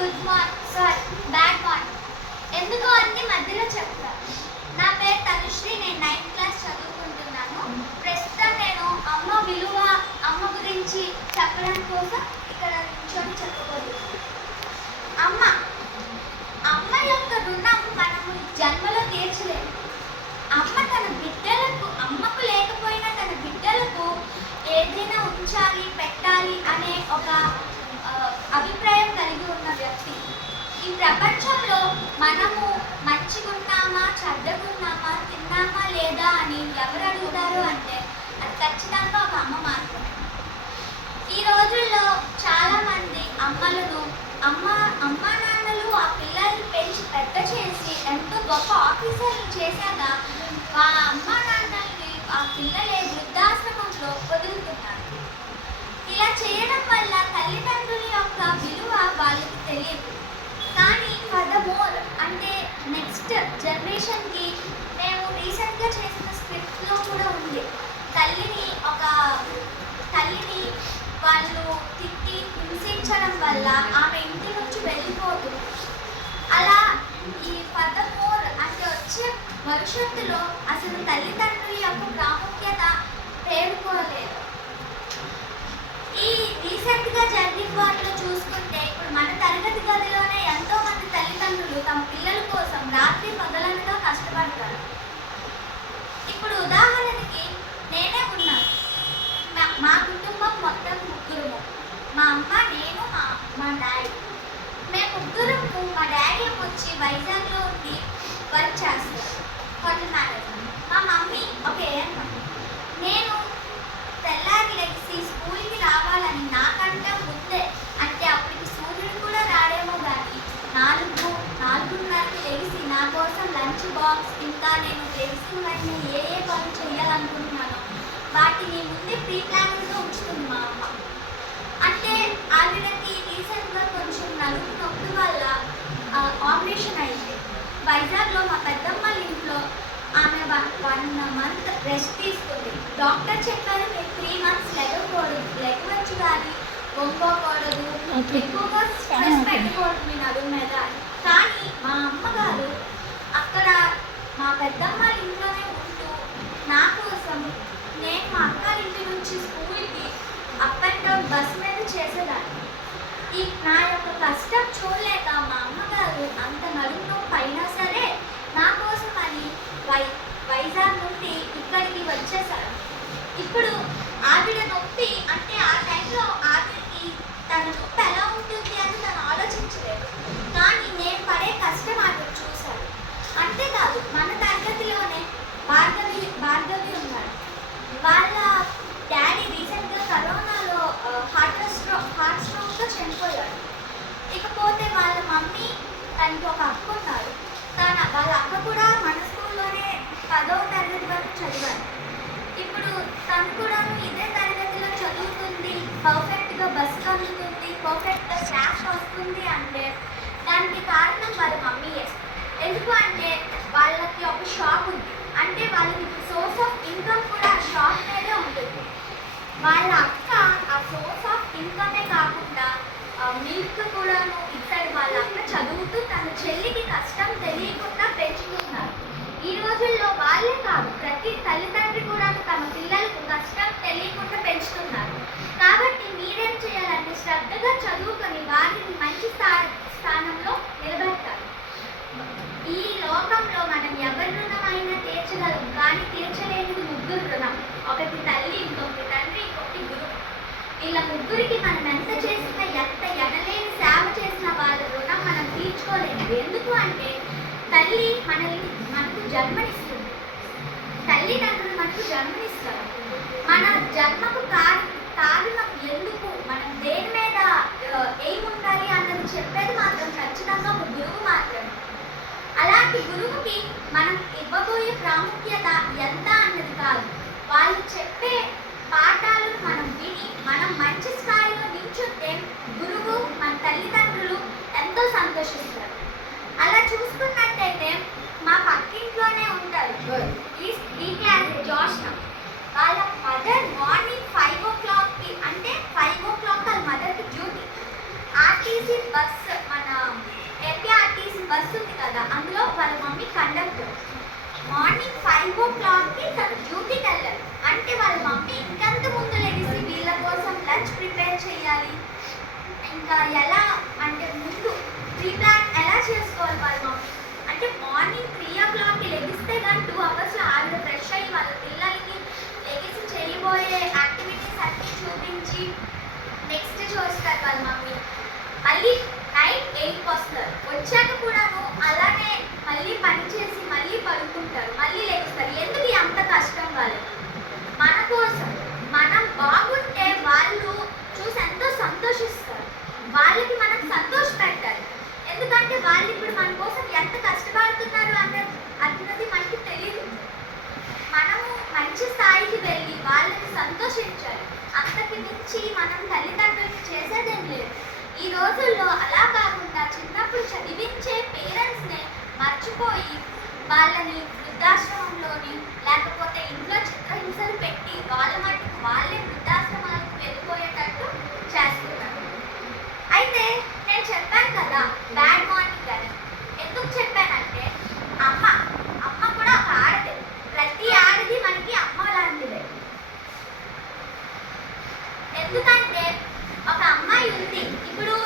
Good morning sorry bad morning ఎందుకో అన్ని మధ్యలో చెప్తా. నా పేరు తనుశ్రీ. నేను నైన్త్ క్లాస్ చదువుకుంటున్నాను. ప్రస్తుతం నేను అమ్మ విలువ అమ్మ గురించి చెప్పడం కోసం ఇక్కడ నుంచొని చెప్పబోతున్నాను అమ్మ అమ్మ యొక్క రుణం మనము జన్మలో తీర్చలేము. అమ్మ తన బిడ్డలకు అమ్మకు లేకపోయినా తన బిడ్డలకు ఏదైనా ఉంచాలి పెట్టాలి అనే ఒక ఈ ప్రపంచంలో మనము మంచిగున్నామా చెడ్డగున్నామా తిన్నామా లేదా అని ఎవరు అడుగుతారు అంటే అది ఖచ్చితంగా ఒక అమ్మ మాత్రమే ఈ రోజుల్లో చాలా మంది అమ్మలను అమ్మ అమ్మ నాన్నలు ఆ పిల్లల్ని పెంచి పెద్ద చేసి ఎంతో గొప్ప ఆఫీసర్లు చేశాక ఆ అమ్మ నాన్నల్ని ఆ పిల్లలే వృద్ధాశ్రమంలో వదులుతున్నారు ఇలా చేయడం వల్ల తల్లిదండ్రుల యొక్క విలువ వాళ్ళకి తెలియదు. కానీ మోర్. అంటే నెక్స్ట్ జనరేషన్కి మేము రీసెంట్గా చేసిన స్క్రిప్ట్లో కూడా ఉంది. తల్లిని ఒక తల్లిని వాళ్ళు తిట్టి హింసించడం వల్ల ఆమె ఇంటి నుంచి వెళ్ళిపోదు. అలా ఈ ఫర్ ద మోర్ అంటే వచ్చే భవిష్యత్తులో అసలు తల్లిదండ్రుల యొక్క ప్రాముఖ్యత పేర్కోలేదు ఈ రీసెంట్గా జరిగిన వాటిలో చూసుకుంటే ఇప్పుడు మన తరగతి గదిలోనే ఎంతో మంది తల్లిదండ్రులు తమ పిల్లల కోసం రాత్రి పగలనగా కష్టపడతారు ఇప్పుడు ఉదాహరణకి నేనే ఉన్నాను మా- మా కుటుంబం మొత్తం ముగ్గురుము మా అమ్మ నేను మా మా డాడీ ముగ్గురు మా డాడీ వచ్చి వైజాగ్లో ఉండి వర్క్ చేస్తారు హోటల్ మా మమ్మీ ఒక నేను తెల్లారి లెగిసి స్కూల్కి రావాలని నాకంటే ముందే అంటే అప్పటికి సూర్యుడు కూడా రాడేమో కానీ నాలుగు నాలుగున్నరకి లెగిసి నా కోసం లంచ్ బాక్స్ ఇంకా నేను తెలిసిన ఏ ఏ పనులు చేయాలనుకుంటున్నాను వాటిని ముందే ప్రీ ప్లాన్గా ఉంచుతుంది మా అమ్మ. అంటే ఆవిడకి రీసెంట్గా కొంచెం నలుగు ఆపరేషన్ అయింది వైజాగ్లో మా పెద్దమ్మ ఇంట్లో ఆమె వన్ వన్ మంత్ రెస్ట్ తీసుకుంది డాక్టర్ చెప్పారు మీరు త్రీ మంత్స్ లెగకూడదు లెగవచ్చు కానీ వంగకూడదు. ఎక్కువగా స్ట్రెస్ పెట్టకూడదు మీ నడుము మీద. కానీ మా అమ్మగారు అక్కడ మా పెద్దమ్మ ఇంట్లోనే ఉంటూ నా కోసం నేను మా అక్క ఇంటి నుంచి స్కూల్కి అప్ అండ్ డౌన్ బస్ మీద చేసేదాన్ని ఈ నా యొక్క కష్టం చూడలేక మా అమ్మగారు అంత నలుగురు పైనా సరే నా కోసం అని వై వైజాగ్ నుండి ఇక్కడికి వచ్చేసారు ఇప్పుడు ఆవిడ నొప్పి అంటే ఆ టైంలో ఆవిడకి తన నొప్పి ఎలా ఉంటుంది అని తను ఆలోచించలేదు కానీ నేను పడే కష్టం ఆవిడ చూశాను అంతేకాదు మన తరగతిలోనే భార్గవి భార్గవి ఉన్నాడు వాళ్ళ డాడీ రీసెంట్గా కరోనాలో హార్ట్ స్ట్రోక్ హార్ట్ స్ట్రోక్తో చనిపోయాడు. ఇకపోతే వాళ్ళ మమ్మీ తనకి ఒక అక్క ఉన్నారు తన వాళ్ళ అక్క కూడా మన స్కూల్లోనే పదవ తరగతి వరకు చదివారు. ఇప్పుడు తను కూడా ఇదే తరగతిలో చదువుతుంది పర్ఫెక్ట్గా బస్ అందుతుంది పర్ఫెక్ట్గా క్లాస్ వస్తుంది అంటే దానికి కారణం వాళ్ళ మమ్మీయే. ఎందుకు అంటే వాళ్ళకి ఒక షాప్ ఉంది. అంటే వాళ్ళకి సోర్స్ ఆఫ్ ఇన్కమ్ కూడా ఆ షాప్ మీదే ఉంటుంది. వాళ్ళ అక్క ఆ సోర్స్ ఆఫ్ ఇన్కమే కాకుండా మిల్క్ కూడాను ఇచ్చాడు వాళ్ళ అక్క చదువుతూ తన చెల్లికి కష్టం తెలియకుండా పెంచుతున్నారు ఈ రోజుల్లో వాళ్ళే కాదు. ప్రతి తల్లిదండ్రి కూడా తమ పిల్లలకు కష్టం తెలియకుండా పెంచుతున్నారు. కాబట్టి మీరేం చేయాలంటే శ్రద్ధగా చదువుకొని వారిని మంచి స్థా స్థానంలో నిలబెట్టాలి. ఈ లోకంలో మనం ఎవరి రుణమైనా తీర్చగలం కానీ తీర్చలేనిది ముగ్గురు రుణం. ఒకటి తల్లి ఇంకొకటి తండ్రి ఇంకొకటి గురువు. వీళ్ళ ముగ్గురికి మనం ఎంత చేసినా ఎంత ఎనలేని సేవ చేసిన వాళ్ళ రుణం మనం తీర్చుకోలేము. ఎందుకు అంటే తల్లి మనల్ని మనకు జన్మనిస్తుంది. తల్లిదండ్రులు మనకు జన్మనిస్తారు మన జన్మకు కార- కారణం ఎందుకు? మనం దేని మీద ఏం ఉండాలి అన్నది చెప్పేది మాత్రం ఖచ్చితంగా ఒక గురువు మాత్రమే. అలాంటి గురువుకి మనం ఇవ్వబోయే ప్రాముఖ్యత ఎంత అన్నది కాదు. వాళ్ళు చెప్పే పాఠాలను మనం విని మనం మంచి స్థాయిలో నిల్చుంటే గురువు మన తల్లిదండ్రులు ఎంతో సంతోషిస్తారు. అలా చూసుకున్నట్టయితే మా పక్కింట్లోనే ఉంటారు. ఈ ఈ క్లాస్ జోష్న వాళ్ళ మదర్ మార్నింగ్ ఫైవ్ ఓ క్లాక్కి అంటే ఫైవ్ ఓ క్లాక్ వాళ్ళ మదర్కి డ్యూటీ ఆర్టీసీ బస్ మన మార్నింగ్ ఫైవ్ ఓ క్లాక్కి తను డ్యూటీకి వెళ్ళాలి అంటే వాళ్ళ మమ్మీ ఇంకంత ముందు లెగిసి వీళ్ళ కోసం లంచ్ ప్రిపేర్ చేయాలి ఇంకా ఎలా అంటే ముందు ప్రీ ప్లాన్ ఎలా చేసుకోవాలి వాళ్ళ మమ్మీ అంటే మార్నింగ్ త్రీ ఓ క్లాక్కి లెగిస్తే కానీ టూ అవర్స్లో ఆవిడ ఫ్రెష్ అయ్యి వాళ్ళ పిల్లలకి లెగిసి చేయబోయే యాక్టివిటీస్ అన్నీ చూపించి నెక్స్ట్ చూస్తారు వాళ్ళ మమ్మీ మళ్ళీ నైట్ ఎయిట్కి వస్తారు వచ్చాక కూడాను అలానే మళ్ళీ పని చేసి మళ్ళీ పడుకుంటారు మళ్ళీ లేస్తారు. ఎందుకు అంత కష్టం వాళ్ళు మన కోసం మనం బాగుంటే వాళ్ళు చూసి ఎంతో సంతోషిస్తారు. వాళ్ళకి మనం సంతోష పెట్టాలి. ఎందుకంటే వాళ్ళు ఇప్పుడు మన కోసం ఎంత కష్టపడుతున్నారు అన్నది అన్నది మనకి తెలియదు మనము మంచి స్థాయికి వెళ్ళి వాళ్ళని సంతోషించాలి. అంతకి మించి మనం తల్లిదండ్రులకి చేసేదేం లేదు. ఈ రోజుల్లో అలా కాకుండా చిన్నప్పుడు చదివింది మర్చిపోయి వాళ్ళని వృద్ధాశ్రమంలోని లేకపోతే ఇంట్లో చిత్రహింసలు పెట్టి వాళ్ళ మట్టుకు వాళ్ళే వృద్ధాశ్రమాలకు వెళ్ళిపోయేటట్టు చేస్తున్నారు. అయితే నేను చెప్పాను కదా బ్యాడ్ మార్నింగ్ అని. ఎందుకు చెప్పానంటే అమ్మ అమ్మ కూడా ఒక ఆడదే. ప్రతి ఆడది మనకి అమ్మ లాంటిదే. ఎందుకంటే ఒక అమ్మాయి ఉంది. ఇప్పుడు